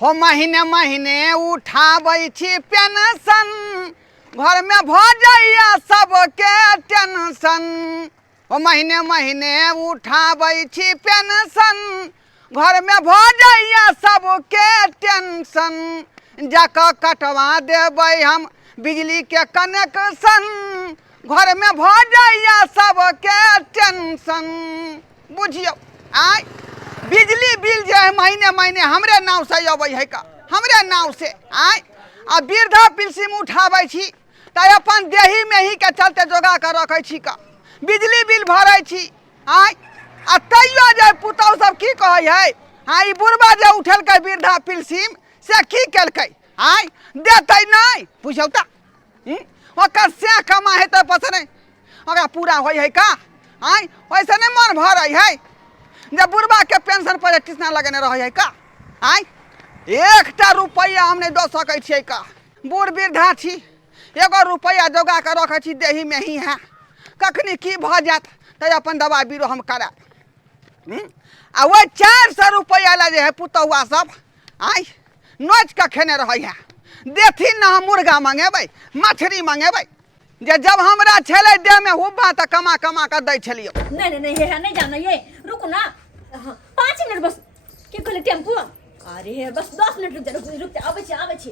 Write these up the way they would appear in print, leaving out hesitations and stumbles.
हो महीने महीने उठाबै छी पेंशन, घर में भ जाइया सबके टेंशन। हो महीने महीने उठाबै छी पेंशन, घर में भ जाइया सबके टेंशन। जाके कटवा देबै हम बिजली के कनेक्शन, घर में भ जाइया सबके टेंशन। बुझियो आय बिजली बिल जो है महीने महीने हमरे नाव से अबै है का, हमरे नाव से आय आ वृद्धा पेंशन उठाबै छी त अपन देही में ही के चलते जोगा कर रखै छी का, बिजली बिल भरै छी आय आ तैयो जे पुतौ सब की कहै है आय बुढ़बा जे उठेलकै वृद्धा पेंशन से की केलकै आय देतै नहीं बुझौ त ओकर से कमा हेतै पछ नहीं ओकरा पूरा होय है का आय वैसे नहीं मन भरै है जे बुढ़बा के पेंशन पर कितना लगने रहे है का आय एकटा रुपया हम नहीं दो सकै छियै का, बूढ़ वृद्धा छी एगो रुपया जोगा के रखै छी देही में ही है, कखनी की भ जात त अपन दवा बीरो हम कराब। आ वो 400 रुपया ला जे है पुतौआ सब आय नोच के खेने रहे है, देथिन ना हम मुर्गा मंगेबै मछली मंगेबै जे जब हमरा छेले देह में हुब्बा त कमा कमा के दै छलियो। नहीं नहीं ये नहीं जाना ये रुको ना 5 मिनट बस के कहले टेम्पू अरे हे बस 10 मिनट रुक जा आबै छी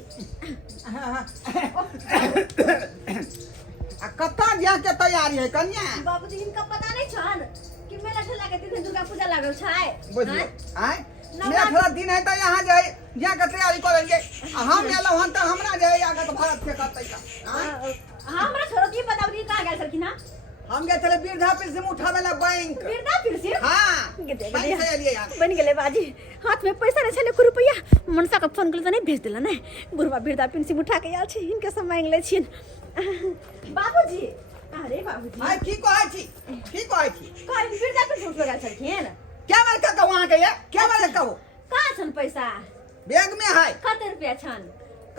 आ कत्ता जा के तैयारी है कन्या बाबूजी इनका पता नहीं छन कि मेला ठेला के दिन दुर्गा पूजा लागल छै बुझियो आय मेला थोड़ा दिन है त यहां जे जा के तैयारी करेंगे हम एलो हन त हमरा जे आगे त भारत के करतै का हमरा छोरो की बताऊ दी कहां गेल छलखिन ना हम गए थे वृद्धा पेंशन उठावे ला बैंक। वृद्धा पेंशन हां बैंक से लिए यार बन गेले बाजी हाथ में पैसा नहीं छले रुपया मनसा का फोन कर त नहीं भेज देला नहीं बुढ़वा वृद्धा पेंशन उठा के आल छै इनके सब मांग ले छिन बाबूजी अरे बाबूजी हां की कहै छी कहीं वृद्धा पेंशन उठा गेल छलखिन क्या मार का वहां के क्या मार का कहां छन पैसा बैंक में है कते रुपया छन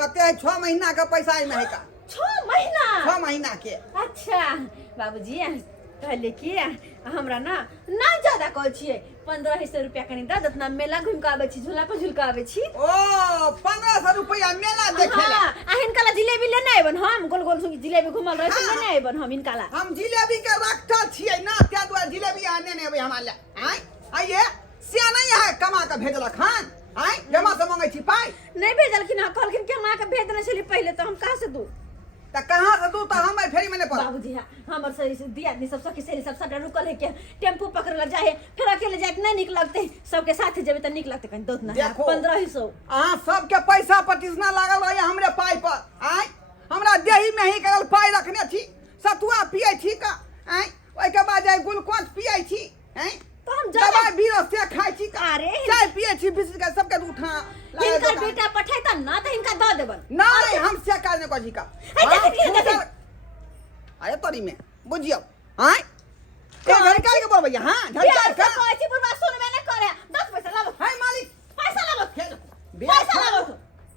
कते 6 महीना का पैसा में है का 6 महीना के। अच्छा बाबूजी कहले कि हमरा ना ना ज्यादा कहै छियै 1500 रुपया कनी द दत ना मेला घुम के आबै छी झूला पर झूल के आबै छी। ओ 1500 रुपया मेला देखे ला आ हिनकाला जिलेबी लेने आइबन हम गोल गोल सुगी जिलेबी घुमल रहै छै लेने आइबन हम हिनकाला हम जिलेबी के रखता छियै ना त्या दुआ जिलेबी आने ने अबै हमरा ले आय आइए से नहीं है कमा के भेजलक हन आय जमा से मांगै छी पाई नहीं भेजलखिन ह कहलखिन के मां के भेज देने छली पहले तो हम कहां से दू त कहां से दू त हम फेरी में ने पर बाबूजी हमर से दिया आदमी सब सखी सहेली सब सबटा रुकल है के टेम्पू पकड़ ला जाए फिर अकेले जाए नहीं निक लगते सबके साथ जेबे त निक लगते कहीं दोत ना 1500 हां सबके पैसा पटिसना लागल रहे हमरे पाई पर आय हमरा देही में ही करल पाई रखने छी सतुआ पियै छी का आय ओइ के बाद जाय ग्लूकोज पियै छी हैं तो हम दवाई बीरो से खाइ छी का अरे चाय पियै छी बिस्कुट का सबके उठा इनका बेटा पठाई त ना त इनका द देबन नहीं हम से काज ने कजी का अरे तोरी में बुझियो हां ए घर का के बोलबैया हां झलका का कहै छी बुढ़वा सुन में ने करे 10 पैसा लाबो हाय मालिक पैसा लाबो पैसा लाबो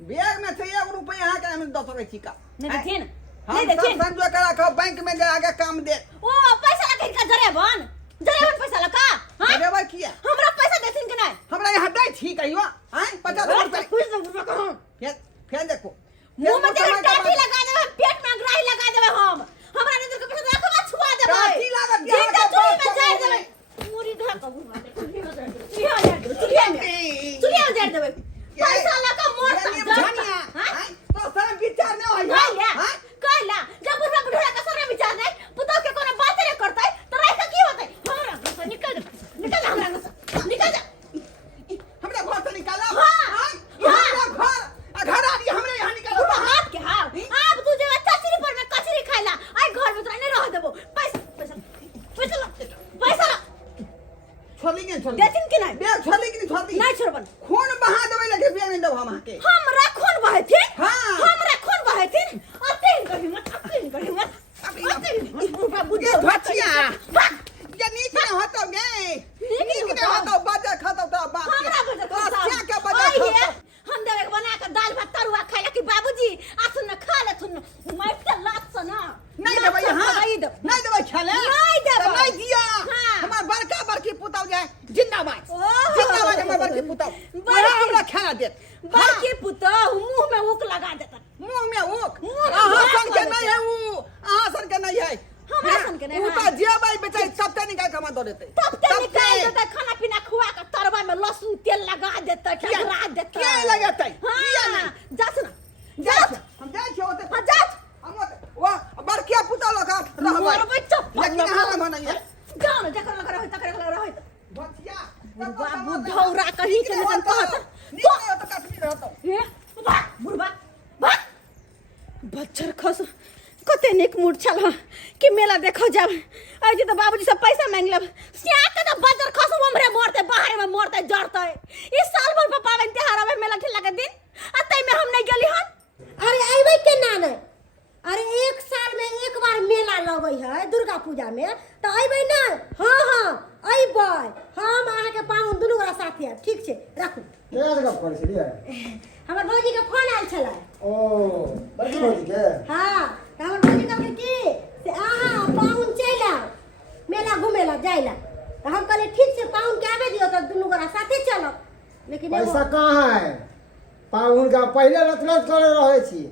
बैग में से 1 रुपया यहां के हम दे सकै छी का नहीं देखिन नहीं देखिन संजो करा के बैंक में जा आगे काम दे ओ पैसा लगे इनका जरेबन पैसा लगा हां देबा किया हमरा पैसा देथिन कि नहीं हमरा यहां दै छी कहियो हां 50 रुपया फेर देखो मुंह में तेरे टाटी लगा देबे पेट में ग्राही लगा देबे हमरा नजर के पैसा रखो मत छुआ देबे टाटी लागत जिनका चुरी में जाड़ देबे मुरी धा कबू मारे चुलिया में जाड़ देबे पैसा लगा मोर धनिया हां तो सब विचार न होय हां कहला जब बुढ़ा बुढ़ा का सारा विचार नहीं पुतो के कोनो बात रे करतै त राय का की होतै हमरा निकल हमरा निकल जा हमरा घर से निकाला हां हमरा घर आ रही हमरे यहां निकालो हाथ के हां अब तू जे कचरी पर में कचरी खाइला आई घर में तोरा नहीं रह देबो पैसा छोड़ी के छोड़ देथिन कि नहीं बे छोड़ी के छोड़ी नहीं छोड़बन खून बहा देबै लगे बे नहीं दब हम के पुतो मुंह में ऊक लगा देता मुंह में ऊक मुंह में अहाँ ऊक सन के लगा नहीं है वो अहाँ सन के नहीं है हमरा सन के नहीं ऊ है। तो जेबै बेचारी सबटा निकाल के हमरा दो देते तब ते निकाल देता खाना पीना खुआ के तरवा में लहसुन तेल लगा देता ठहरा देता क्या लगेतै किया हां नहीं जास ना जास हम जाय छी ओते हां जास हम वाह बड़किया पुता लगा रहबै मोरबै चप्पल लेकिन हमरा मन नहीं है जान जकर लगा रहे तकर लगा रहे बचिया बाबू धौरा कहीं के निकल कहत निकल तो कश्मीर रहतो ए बा बुढ़बा बा बच्चर खस कते निक मूड छल कि मेला देखो जाब आई जे तो बाबूजी से पैसा मांग लब सिया के तो बच्चर खस हमरे मरते बाहर में मरते जड़ते इस साल भर पर पावन त्योहार में मेला ठेला के दिन अतै में हम नहीं गेली हन अरे अइबै केना नहीं अरे एक साल में एक बार मेला लगै है दुर्गा पूजा में तो अइबै ना हाँ हाँ अइबै हम अहाँ के पाहुन दुनू गोरा साथी है ठीक छै राखू क्या गप करै छलियै हमर भौजी के फोन आयल छलै ओ बड़की भौजी के हाँ तो हमर भौजी कहलकै की से अहाँ पाहुन चलि आउ मेला घुमे ला जाय ला तो हम कहलिए ठीक छै पाहुन के आबे दियौ तो दुनू गोरा साथे चलब लेकिन एगो पैसा कहाँ है पाहुन का पहले रतलत करे रहे छी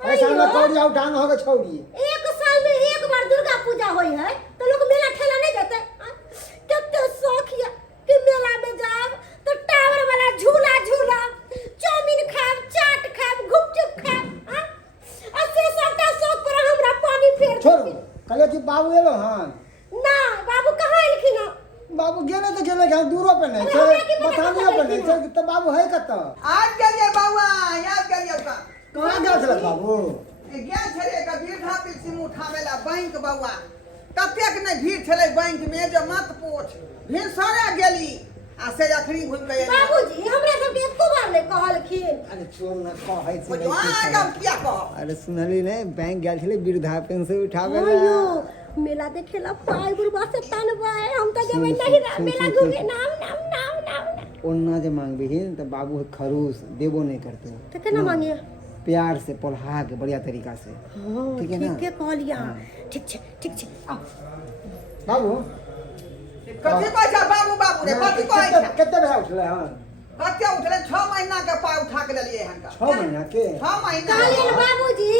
पैसा अइयो। न कौड़ी उठान हो के छौड़ी एक साल में एक बार दुर्गा पूजा होई है तो लोग मेला ठेला नहीं देते कितने शौक है कि मेला में जाब तो टावर वाला झूला झूला चाउमीन खाब चाट खाब गुपचुप खाब और से सबटा शौक पर हमरा पानी फेर छोड़ कहले कि बाबू एलो हन ना बाबू कहाँ एलखिन हँ? बाबू गेले तो गेले कहाँ दूरो पे नहीं अरे हमरा की छै पता बतानियो पे चललै नहीं छै तो बाबू है कत आज गेलिए बाबा याद गेलिए का कहाँ गेल छल बाबू गेल छलिए का भीड़ धापी सिम उठावे ला बैंक बाबा कतेक ने भीड़ छले बैंक में जो मत पूछ भीड़ सारा गेली आ से अखनी घुम के एली। बाबूजी हमरा सबके एको बार नहीं कहलखिन अरे छोड़ न कहै छै वो आगा किया कह अरे सुनली नहीं बैंक गेल छले वृद्धा पेंशन उठावे अयो मेला देखे ला पाई बुरबा से तनबा है हम तो जेबै नहीं रा मेला घूमे नाम नाम नाम नाम ओन्ना जे मांगबिहिन तो बाबू खरूस देबो नहीं करते तो केना मांगिए प्यार से पोल्हा के बढ़िया तरीका से हाँ ठीक है ना? ठीक है कहलिया ठीक छै आओ बाबू कथी कहै छै बाबू बाबू रे कथी कहै छै कते बजे उठले हन कते उठले 6 महीना के पाय उठा के लेलिए हन का 6 महीना के 6 महीना कहलिए बाबूजी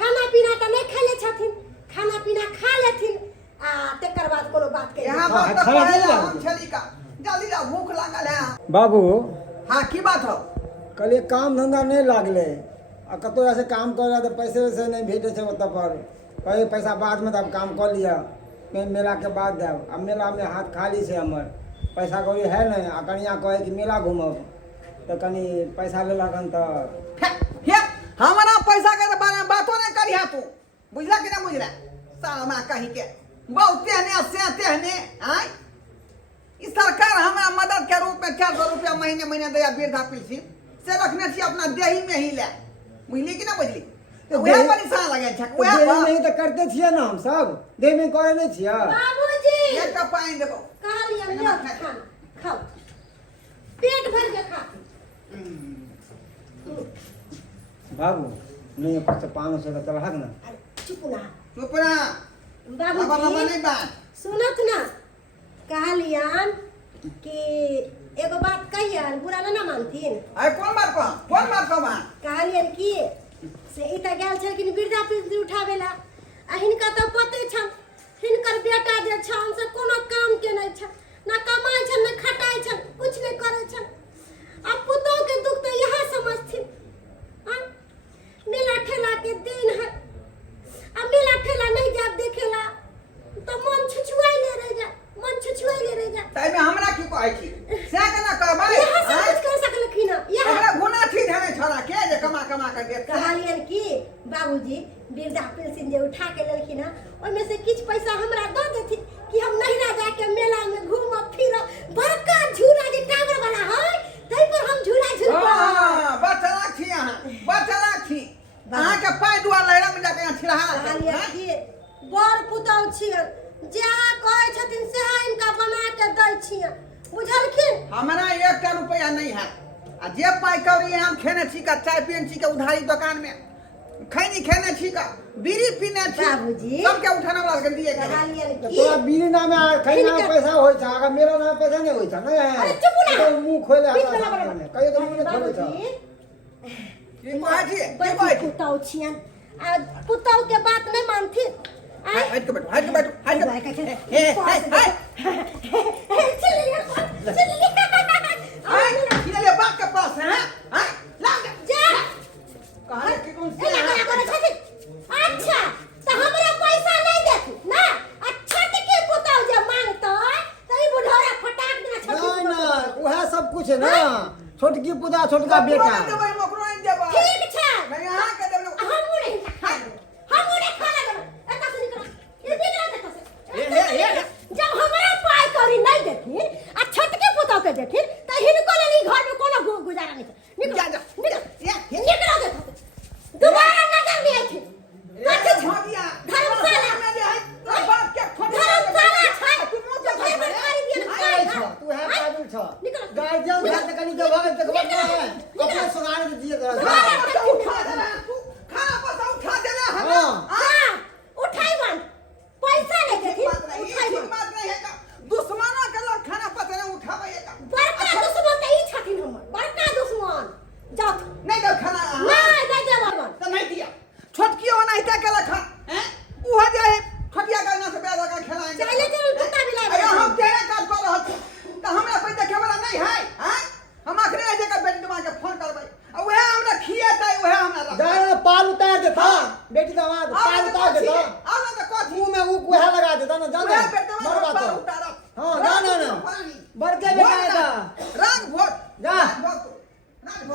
खाना पीना तो नहीं खाले छथिन खाना पीना खा लेथिन आ तेकर बाद कोनो बात के यहाँ हाँ, बात तो खाना कहले नहीं हम लागल। छली का जल्दी जा भूख लागल है बाबू हां की बात हो कल काम धंधा नहीं लागले आ कतो ऐसे काम कर तो पैसे वैसे नहीं भेटे छै ओतऽ पर कहे पैसा बाद में तब काम कर लिया मेला के बाद देब अब मेला में हाथ खाली छै हमर पैसा कौड़ी है नहीं आ कनिया कहे कि मेला घूमब तो कनी पैसा लेलक हन तो हे हमारा पैसा के बारे में बातो नहीं करिया तू बुझला कि ना बुझला सामा कहीं के बहुते ने सेते ने आय इस सरकार हमारा मदद के रूप में 400 रुपया महीने महीने दया वृद्धा पेंशन से रखने छी अपना देही में ही ले बुझली कि ना बुझली तो वह परेशान लगे छ तो वह देह नहीं तो करते छियै ना हम सब देह में करे नहीं छियै बाबूजी एक कप पानी देबो कहलिए लो खाना खाओ पेट भर के खा बाबू नहीं कुछ 500 का चढ़क ना अरे चुप ना चुप ना बाबा बाबा बाबूजी नहीं बात सुनत ना कहलियन कि एगो बात कहियन बुरा ना मानथिन अरे कौन बात को बात कहलियन कि से ई त गेल छलखिन वृद्धा पेंशन उठावे ला आ हिनका त पते छन हिनकर बेटा जे छन से कोनो काम के नहीं छन ना कमाई छन ना खटाई छन कुछ नहीं करे छन आ पुतों के दुख तो यह समझथिन हां मेला ठेला के दिन है आ मेला ठेला नहीं जाब देखेला तो मन छुछुआइले रह जा ताई में हमरा की कहै छी से केना कहबै यह सब कुछ कर सकलखिन यह हमरा गुना थी धने छोड़ा के जे कमा कमा के देत कहलियन कि बाबूजी वृद्धा पेंशन जे उठा के लेलखिन हँ ओहिमे से किछ पैसा हमरा दऽ देथिन कि हम नहिरा जाके मेला में घूमब फिरब बड़का झूला जे टावर वाला है तै पर हम झूला झूलब हां बचला छी अहाँ के पाय दुआ लहरा में जाके छिड़हा कहलियन कि बड़ पुतौह छियन जे कहै छथिन से इनका बना के दै छियन बुझलखिन हमरा 1 रुपया नहीं है आ जे पाय कौड़ी हम खेने छी का चाय पियन छी का उधारी दुकान में खैनी खेने छी का बीड़ी पीने छी बाबूजी। सब के उठाने वाला के दिए के कहलियन तो कि तोरा बीड़ी नामे खैना पैसा होय छै अगर मेरा नामे पैसा नहीं होय छै अरे ना चुप ना तो मुंह खोले बीच में लगा कहियो तो मुंह नहीं खोले छै बाबूजी पुतौ छियन आ पुतौ के बात नहीं मानथी हट के बैठो चलिए बाप के पास है अच्छा तो हमरा पैसा नहीं देती ना अच्छा के पुतौ जे मांगतो तो ई बुढ़ौरा फटाक देना छोटी ना वह सब कुछ है ना छोटकी पुता छोटका बेटा ठीक छै हम मुड़े खाना देब एता से निकल ये बिगड़ा देखो से जब हमरा पाई करी नहीं देथिन आ छोटके पुतौ के देथिन त हिनको लेनी घर में कोनो गुजारा नहीं निकल निकल देखो दोबारा नजर नहीं आथि धर्मशाला तू है पागल छ गार्जियन घर से कनी के भगत के खबर है अपने सुनार दे दिए खाना पैसा उठा देना हां हां उठाइवन पैसा नहीं देथिन उठाइवन बात नहीं है दुश्मनों के लोग खाना पैसा उठावेगा बड़का दुश्मन त ई छथिन हमर बड़का दुश्मन जाओ नहीं दो खाना नहीं देब अपन तो नहीं दिया छोटकी होना ही क्या लखा हैं वो जाए छोटिया करना से पैदा का खिलाएंगे चले चल कुत्ता बिलाई अरे हम तेरे काज कर रहा थे तो हमरा कोई देखे वाला नहीं है हैं हम आखिर ऐसे का बेटी मां के फोन करबै और वह हमरा खियाता वह हमरा जाए पाल उतार देता बेटी दामाद पाल उतार देता अब ना तो मुंह में वो कोहा लगा देता ना जाना मर बात हां ना बड़के बेटा का रंग भोट जा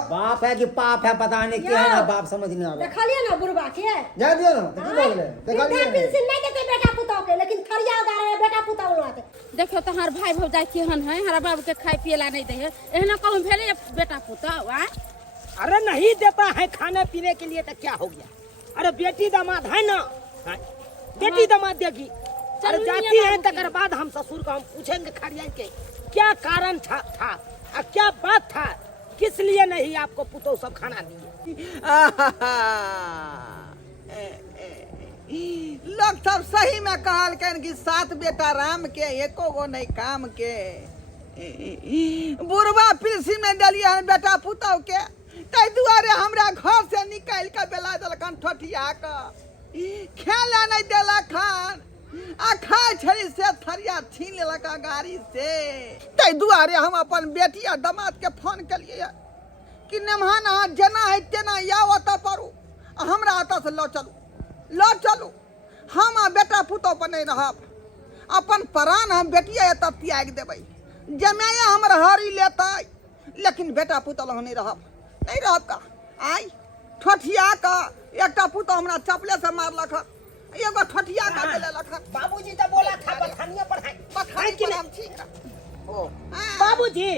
बाप है कि पाप है पता नहीं क्या है ना बाप समझ नहीं आ रहा देखलिए ना बुढ़बा के जा दियो ना तो की बोले देखलिए पेंशन नहीं देते बेटा पुतौ के लेकिन खरिया उगारे बेटा पुतौ लोते देखो तहार भाई भौजाई केहन है हमारा बाबू के खाए पिएला नहीं दे एहना कहूं भेले बेटा पुता आ अरे नहीं देता है खाने पीने के लिए तो क्या हो गया अरे बेटी दामाद है ना बेटी दामाद देगी अरे जाती है तकर बाद हम ससुर को हम पूछेंगे खड़िया के क्या कारण था और क्या बात था किस लिए नहीं आपको पुतौ सब खाना दिए लोग सब सही में कहल कन कि 7 बेटा राम के एको गो नहीं काम के बुढ़वा पिलसी में दलिया बेटा पुतौ के तै दुआरे हमरा घर से निकाल के बेला दलखन ठठिया के खेला नहीं देला खान आ खाए छली से थरिया छीन लेलक गाड़ी से तै दुआरे हम अपन बेटी आ दामाद के फोन कलिए कि नेमहान जना है तेना या ओतऽ पड़ू हमरा एतऽ से लो चलू हम आ बेटा पुतौ पर नहीं रहब अपन प्राण हम बेटिया एतऽ त्याग देबै जमाया हमर हरी लेतै लेकिन बेटा पुतौ लग नहीं रहब का आई ठठिया का एकटा पुतौ हमरा चपले से मारलक एगो ठठिया का देलक बाबूजी तो बोला था बथानिया पढ़ाई बथाई के नाम ठीक ओ बाबूजी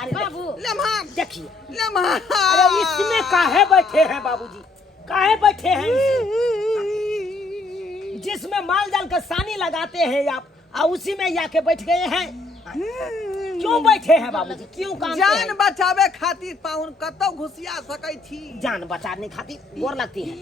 अरे बाबू लेमान देखिए लेमान अरे इसमें काहे बैठे हैं बाबूजी काहे बैठे हैं जिसमें माल जाल का सानी लगाते हैं आप और उसी में जाके बैठ गए हैं क्यों बैठे हैं बाबूजी क्यों काम जान बचावे खातिर पाउन कतौ घुसिया सकै छी जान बचाने खातिर गोर लगती है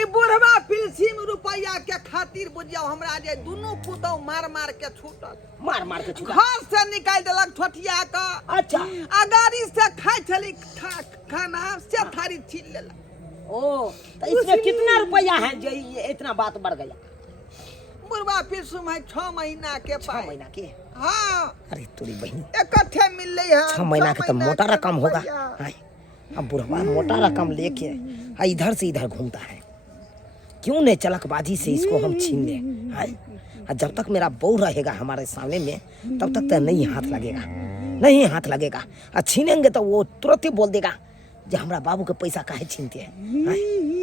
ई बुढ़वा पिलसिम रुपया के खातिर बुझियो हमरा जे दुनू पुतौ मार के छूटल मार के छुड़ा घर से निकाल देलक ठठिया का अच्छा अगाड़ी से खाए छली खाना से थारी छीन लेलक ओ तो इसमें कितना रुपया है जो ये इतना बात बढ़ गया बुढ़वा पिलसिम है 6 महीना के 6 महीना के हाँ अरे तोरी बहन इकट्ठे मिल रही है 6 महीना के तो मोटा रकम होगा अब बुढ़वा मोटा रकम लेके इधर से इधर घूमता है क्यों नहीं चलकबाजी से इसको हम छीन ले जब तक मेरा बहू रहेगा हमारे सामने में तब तक तो नहीं हाथ लगेगा और छीनेंगे तो वो तुरंत ही बोल देगा जो हमारा बाबू के पैसा काहे छीनते हैं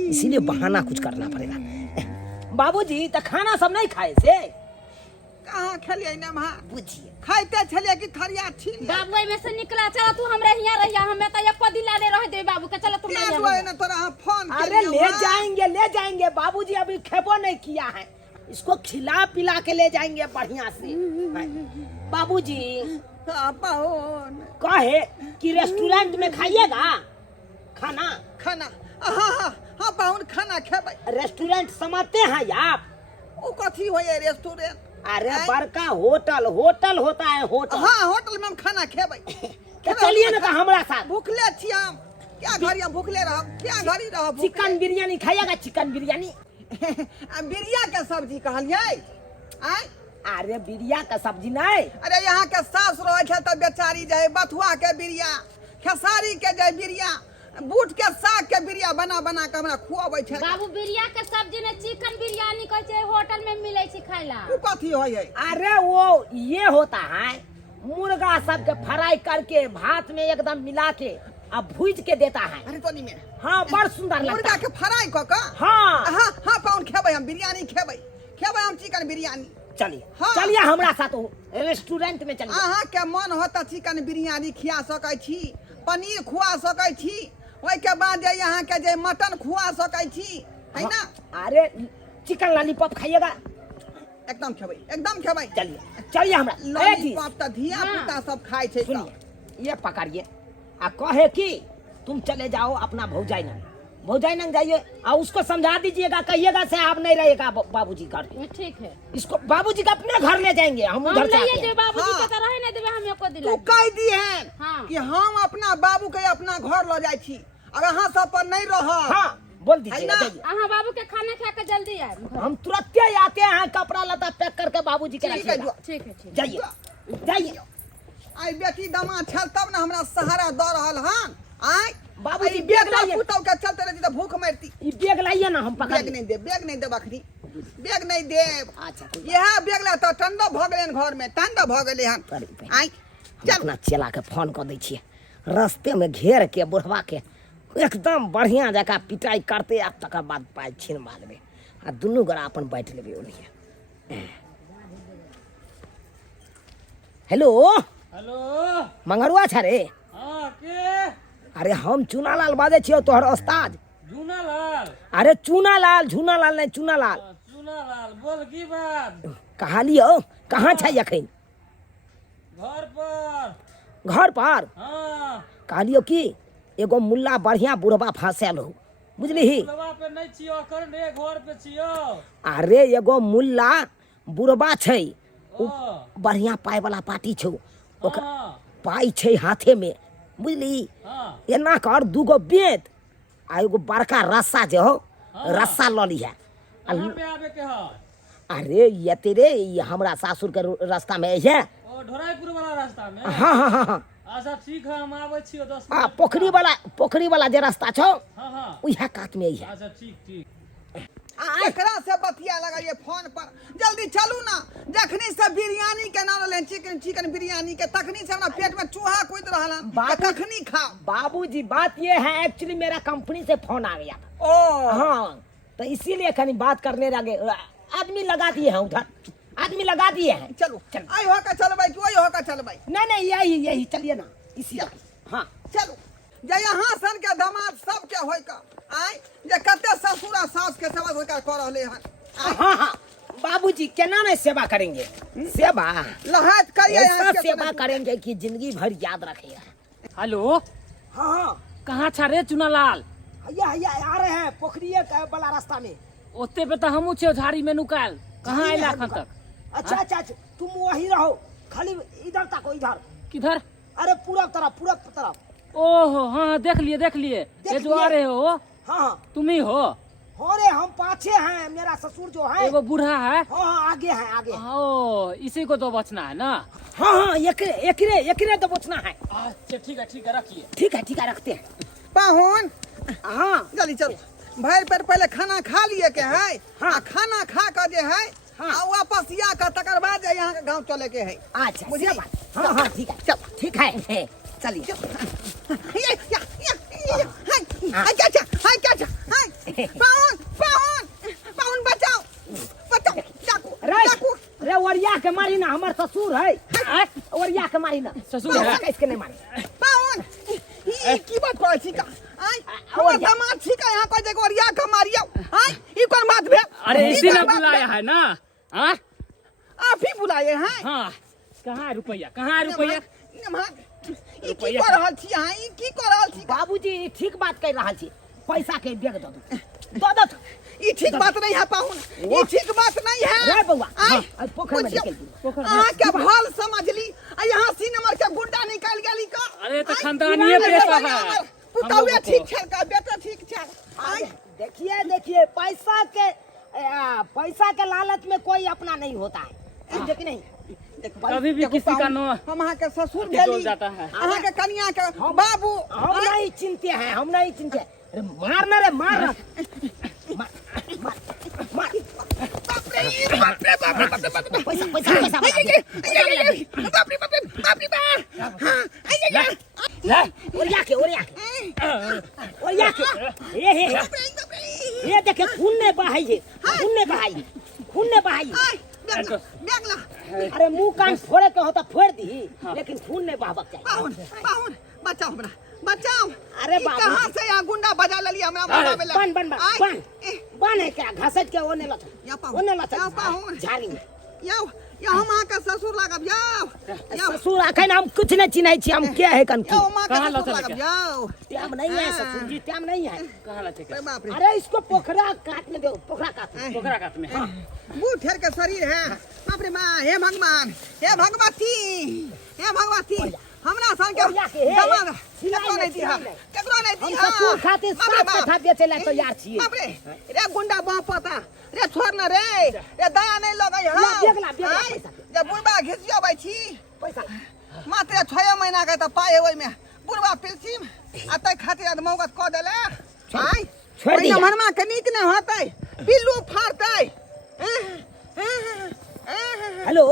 इसीलिए बहाना कुछ करना पड़ेगा बाबूजी तो खाना सब नहीं खाए से कहाँ खेलिए ना मां बुझिए खाइते छलिए कि थरिया छीन ले बाबू में से निकला चला तू हमरे हिया रहिया हमें तो एक दिला दे रहे दे बाबू के चला तुम क्या हुआ ना तोरा हम फोन अरे ले जाएंगे बाबूजी अभी खेबो नहीं किया है इसको खिला पिला के ले जाएंगे बढ़िया से बाबूजी कहे कि रेस्टोरेंट में खाइएगा खाना हाँ पाहुन खाना खेबै रेस्टोरेंट समझते हैं आप ओ कथी होए रेस्टोरेंट अरे बड़का होटल होता है होटल हाँ होटल में हम खाना खेबै तो चलिए ना हमारा साथ भूखले छी हम क्या घड़िया भूखले रहो, क्या घड़ी रहो भूखले? चिकन बिरयानी खाइएगा, चिकन बिरयानी। बिरिया के सब्जी कहलिए आय? अरे बिरिया का सब्जी नहीं। अरे यहाँ के सास रहे थे तो बेचारी जाए बथुआ के बिरिया, खेसारी के जाए बिरिया, बूट के साग के बिरिया बना बना के हमरा खुआबै छे। बाबू बिरिया के सब्जी ने चिकन बिरयानी कहै छै होटल में मिलै छै खाय ला। उ कथी होय है? अरे वो ये होता है, मुर्गा सब के फ्राई करके भात में एकदम मिला के अब भूज के देता है। अरे तोनी में हाँ बड़ सुंदर लगता मुर्गा है। के फ्राई क के हाँ हाँ हाँ पाउन खेबै, हम बिरयानी खेबै हम चिकन बिरयानी। चलिए हाँ। चलिए हमरा साथ रेस्टोरेंट में चलिए। अहाँ के मन होता चिकन बिरयानी खिया सकै छी, पनीर खुआ सकै छी, ओइ के बाद जे यहाँ के जे मटन खुआ सकै छी, है ना? अरे चिकन लॉलीपॉप खाइएगा? एकदम खेबै। चलिए चलिए हमरा। ए जी, लॉलीपॉप त धिया पुता सब खाय छै। सुनिए ये पकड़िए आ कहे कि तुम चले जाओ अपना भौजाई नंग जाइए और उसको समझा दीजिएगा, कहिएगा से आप नहीं रहेगा बाबूजी घर पे। ठीक है। इसको बाबूजी का अपने घर ले जाएंगे, हम उधर से आते हैं। बाबूजी हाँ। के तरह नहीं देबे हम एको दिला। तू कह दिए हाँ। कि हम अपना बाबू के अपना घर ल जाय छी, अब अहाँ सब पर नहीं रह। हाँ बोल है दीजिएगा, ना? जाइए। अहाँ बाबू के खाना खा के जल्दी आए। हम तुरंत ही आते हैं, कपड़ा लता पैक करके बाबूजी के ठीक है, रखिएगा। ठीक है ठीक। जाइए। आई बेटी दामाद छल तब ना हमरा सहारा द रहल हन। आई बाबूजी आई बैग लाइए। पुतौ के चलते रहती त भूख मरती। ये बैग लाइए ना, हम पकड़ बैग नहीं देब अखनी, बैग नहीं देब। अच्छा कोई यह बैग ला त ठंडा भ गेलन घर में, ठंडा भ गेले हन। बात। आई चल अपना चेला के फोन कर दै छियै, रास्ते में घेर के बुढ़वा के एकदम बढ़िया जगह पिटाई करते आ तकर बाद पाइ छीनवा लेबै आ दुनू गोरा अपन बैठ लेबै ओनिए। Hello hello. मंगरुआ छ रे? हाँ के? अरे हम चूनालाल बाजै छियौ, तोहर उस्ताद। झूनालाल? अरे चूनालाल नहीं चूनालाल। चूनालाल बोल की बात? कहलियो कहाँ छै अखन? घर पर। घर पर? हाँ। कहलियो कि एगो मुल्ला बढ़िया बुढ़वा फंसल हो, बुझलिही? लवा पे नहीं छियो, अखन रे घर पे छियो। अरे एगो मुल्ला बुढ़वा छै, ओ बढ़िया पाई वाला पार्टी छौ, ओकर हाँ पाई छै हाथे में, बुझली? हाँ एना कर दूगो बेत आ एगो बड़का रस्सा जे हो, हाँ। रस्सा लऽ लिहे। कहाँ पे आवे के है? अरे ये तेरे ये हमरा सासुर के रास्ता में है। ओ ढोराईपुर वाला रास्ता में? हाँ। अच्छा ठीक है, हम आवे छियो 10 आ मिनट। पोखरी वाला जे रास्ता छौ, हाँ उहे कात में है। अच्छा ठीक। एकरा से बतिया लगाइए फोन पर, जल्दी चलू ना। जखनी से बिरयानी के नाम ले चिकन बिरयानी के, तखनी से हमरा पेट में चूहा कूद रहल हन। बाबू- कखनी खाओ? बाबूजी बात ये है, एक्चुअली मेरा कंपनी से फोन आ गया था। ओ हाँ तो इसीलिए कहीं बात करने लगे, आदमी लगा दिए हैं उधर, आदमी लगा दिए हैं। चलो चल। आई हो का चलबै कि ओई हो का चलबै? नहीं यही चलिए ना, इसी जगह। हाँ चलो जे यहाँ सन के दामाद सब के होय का आई जे कते ससुरा सास के सेवा सत्कार कर रहले हन। हाँ बाबूजी केना नहीं सेवा करेंगे, सेवा लहात करिए ऐसा यहाँ के सेवा करेंगे कि जिंदगी भर याद रखेगा। हेलो। हाँ कहाँ छा रे चूनालाल? हैया आ रहे हैं पोखरिए वाला रास्ता में। ओते पे तो हमू छियो झाड़ी में नुकाल। कहाँ आइला अखन तक? अच्छा तुम वही रहो, खाली इधर तक, इधर किधर? अरे पूरब तरफ। ओहो हाँ देख लिए ये जो आ रहे हो हाँ तुम ही हो? रे हम पाछे हैं, मेरा ससुर जो है। एगो बूढ़ा है। हाँ आगे है। ओ इसी को तो बचना है ना? हाँ एकरे तो बचना है। अच्छा ठीक है रखिए। ठीक है रखते हैं। पाहुन हाँ जल्दी चलो, भर पेट पहले खाना खा लिए के है। हाँ। आ खाना खा कर जे है हाँ। आ वापस या का तकर बाद जे यहाँ के गांव चले के है। अच्छा बुझिए? से बात। हाँ ठीक है चलिए। हाय क्या पाहुन बचाओ डाकू। रे ओरिया के मारी ना, हमार ससुर है। ओरिया के मारी ना, ससुर है? कैसे नहीं मारी? पाहुन ई की बात करे छी का? आई हमर दामाद छी का यहाँ कोई जगह ओरिया के मारियो? आई ई कोन बात भेल? अरे ई इसी कोन ने बात बुलाया भेल? है ना? हाँ आप ही बुलाए हैं? हाँ। कहाँ है रुपया? ई की कर रहल छी अहाँ? ई की कर रहल छी? बाबूजी ठीक बात कह रहा छी, पैसा के बैग दो। ई ठीक बात नहीं है पाहुन, ई ठीक बात नहीं है। रे बउआ, आई हाँ, पोखर में निकल दी। अहाँ के भल समझ ली आ यहाँ सी नंबर के गुंडा निकाल गेली का? अरे तो आई, खानदानीय अरे पेशा भैया, है। पुतौए ठीक छल का बेटा ठीक छल आई देखिए देखिए पैसा के लालच में कोई अपना नहीं होता है, समझे कि नहीं? कभी भी किसी का नो हम अहाँ के ससुर डोल भेली जाता है। अहाँ के कन्या के बाबू हम नहीं चिंते हैं, हम नहीं चिंते। अरे मारना रे मारना पैसा पैसा पैसा ओरिया के ये देखे खून ने बहाई अरे मुंह कान फोड़े के होता फोड़ दी, लेकिन खून ने बहावक चाहिए। पाहुन बचाओ हमरा बचाओ। अरे बाबू कहां से यहाँ गुंडा बजा लली हमरा मारा में बन है क्या घासट के ओने लता या पाहुन झाड़ी में याओ या हम अहाँ के ससुर लागब याओ ससुर अखन हम कुछ नहीं चिन्है छी, हम के है कन की याओ मां के ससुर लागब याओ टाइम नहीं है ससुर जी, टाइम नहीं है। कहाँ लाते अरे बाप रे अरे इसको पोखरा काट में दो, पोखरा काट में बूढ़ ठेर के शरीर है बाप रे मां। हे भगवान हे भगवती हमरा सन के दमाद केकरो नहीं दी ससुर खातिर सात कथा बेचे ला तैयार छी। बाप रे रे गुंडा बापता रे छोड़ न रे दया नहीं लगै बेगला पैसा जब बुढ़बा घिसियो बै छी पैसा मात्र 6 महीना के त पाए ओइ में बुढ़बा पिलसिम आ तै खातिर मौगत क देले आई छोड़ दिया मनमा के नीक न होतै बिल्लू फाड़तै। हेलो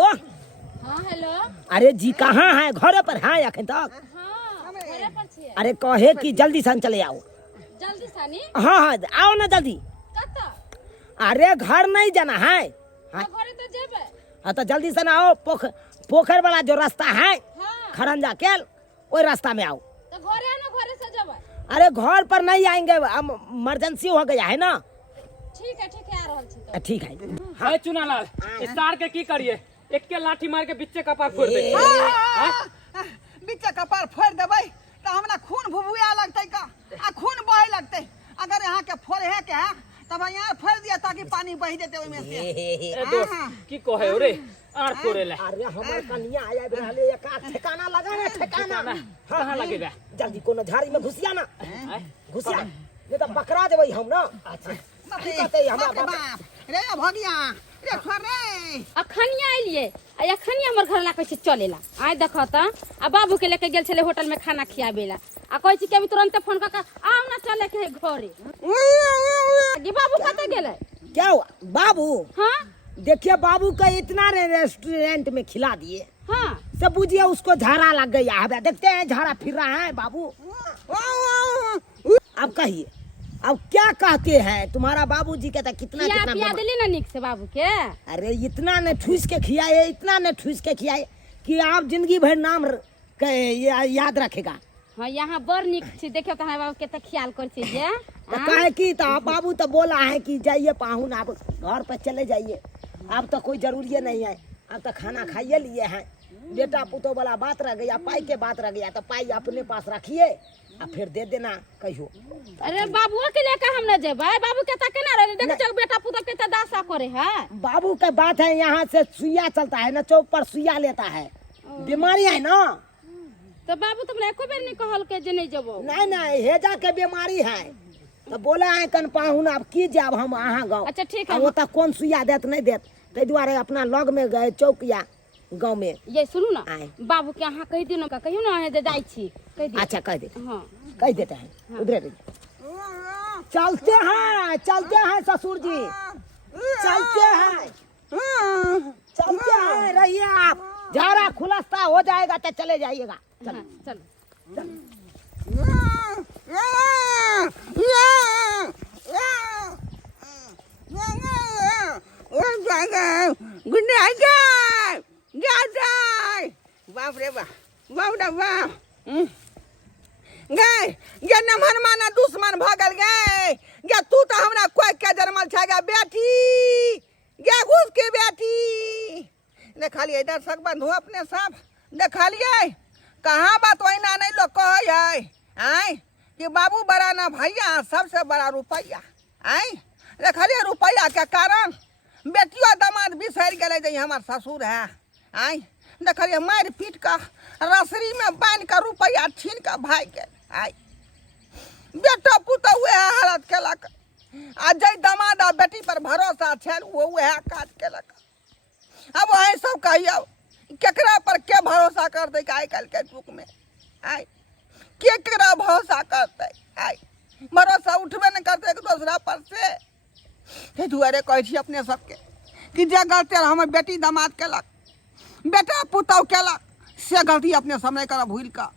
हाँ हेलो अरे जी कहाँ है? घरे पर है अखन तक? हाँ घरे पर छियै। अरे कहे कि जल्दी सन चले आओ। जल्दी सानी हाँ आओ ना जल्दी। कत्ता अरे घर नहीं जाना है हाँ घरे तो जेबे। हाँ तो जल्दी से ना आओ। पोखर वाला जो रास्ता है हाँ खरंजा केल वही रास्ता में आओ। तो घरे ना घरे से जेबे। अरे घर पर नहीं आएंगे, हम इमरजेंसी हो गया है ना। ठीक है आ रहल छी तो। ठीक है हाँ चुनालाल स्टार के की करिए, एक के लाठी मार के बिच्चे कपार फोड़ दे। बिच्चा कपार फोड़ देबै त हमरा खून भुभुआ लगतै का आ खून बहे लगतै। अगर यहाँ के फोड़ है के तब यहाँ फोड़ दिया ताकि पानी बह जेते ओइ में से। ए दोस्त की कहे रे आर फोड़े ले। अरे हमार कन्या आया रहले एक ठिकाना लगा ना ठिकाना कहाँ लगे बे? जल्दी कोनो झाड़ी में घुसिया ना, घुसिया नहीं तो पकड़ा देबै हम ना। अच्छा की कहते हमरा बाप रे भगिया रे छोड़ रे अखनिया आइलिए आ अखनिया हमर घर ला कैसे चलेला। आइ देखो त आ बाबू के लेके गेल छले होटल में खाना खियाबेला आ कहै छी कि अभी तुरंत फोन कर आओ ना चले के है घरे। गे बाबू कते गेले? क्या हुआ बाबू? हाँ देखिए बाबू का इतना रेस्टोरेंट में खिला दिए, हाँ सब बुझिए उसको झाड़ा लग गया है। देखते हैं झाड़ा फिर रहा है बाबू। अब कहिए अब क्या कहते हैं? तुम्हारा बाबूजी कहता कितना पिया दिली ना निक से बाबू के। अरे इतना ने ठूस के खियाए, इतना ने ठूस के खियाए कि आप जिंदगी भर नाम याद रखेगा। हाँ यहाँ बड़ निक छी, देखियो त बाबू केते ख्याल कर छी जे। तो कहे कि तो बाबू तो बोला है कि जाइए पाहुन आप घर पर चले जाइए, अब तो कोई जरूरी नहीं है, अब तो खाना खाइए लिए हैं। बेटा पुतो वाला बात रह गया, पाई के बात रह गया तो पाई अपने पास रखिए आ फिर दे देना कहियो। अरे बाबू के लेकर हम न जेबै, बाबू के तक ना रहे देख चौक बेटा पुतो के दासा करे है। बाबू का बात है यहाँ से सुइया चलता है ना, चौक पर सुइया लेता है, बीमारी है ना। तो बाबू तुमने एको बेर नहीं कहल के जे नहीं जबो? नहीं हेजा के बीमारी है तो बोला है कन पाहुन आप की जाब हम अहाँ गाँव। अच्छा ठीक है। वो तक कौन सुइया देत नहीं देत, ताहि दुआरे अपना लग में गए चौकिया गाँव में। ये सुनू ना आए। बाबू के अहाँ कह दियो ना, कहियो ना अहाँ जे जाई छी कह दियो। अच्छा कह देते, हाँ कह देते हैं उधर रहिए। चलते हैं ससुर जी, चलते हैं रहिए आप। झाड़ा खुलस्ता हो जाएगा तो चले जाइएगा। हाँ, चलो बाप रे बाप गए ये नमहर माना दुश्मन भगल गए। ये तू तो हमरा कोई के जन्मल छेगा बेटी, ये घुस के बेटी देखलिए दर्शक बंधु अपने सब देखलिए कहाँ बात वही ना नहीं लोग कहे आए कि बाबू बड़ा ना भैया सबसे बड़ा रुपया। आए देखलिए रुपया के कारण बेटियों दामाद बिसर गए जे हमार ससुर है। आए देखलिए मार पीट का रसरी में बांध कर रुपया छीन कर भाग गए। आए बेटा पुतौ वएह हालत केलक आ जै दामाद आ बेटी पर भरोसा छल वो वएह काज केलक। अब अहीं सब कहियौ केकरा पर के भरोसा करतै आइ काल्हि के युग में? आइ केकरा भरोसा करतै? आइ भरोसा उठबे नहीं करते एक दूसरा पर से। ते दुआरे कहै छी अपने सबके कि जे गलती हमर बेटी दामाद केलक, बेटा पुतौ केलक, से गलती अपने सब नहीं करब भूल कऽ।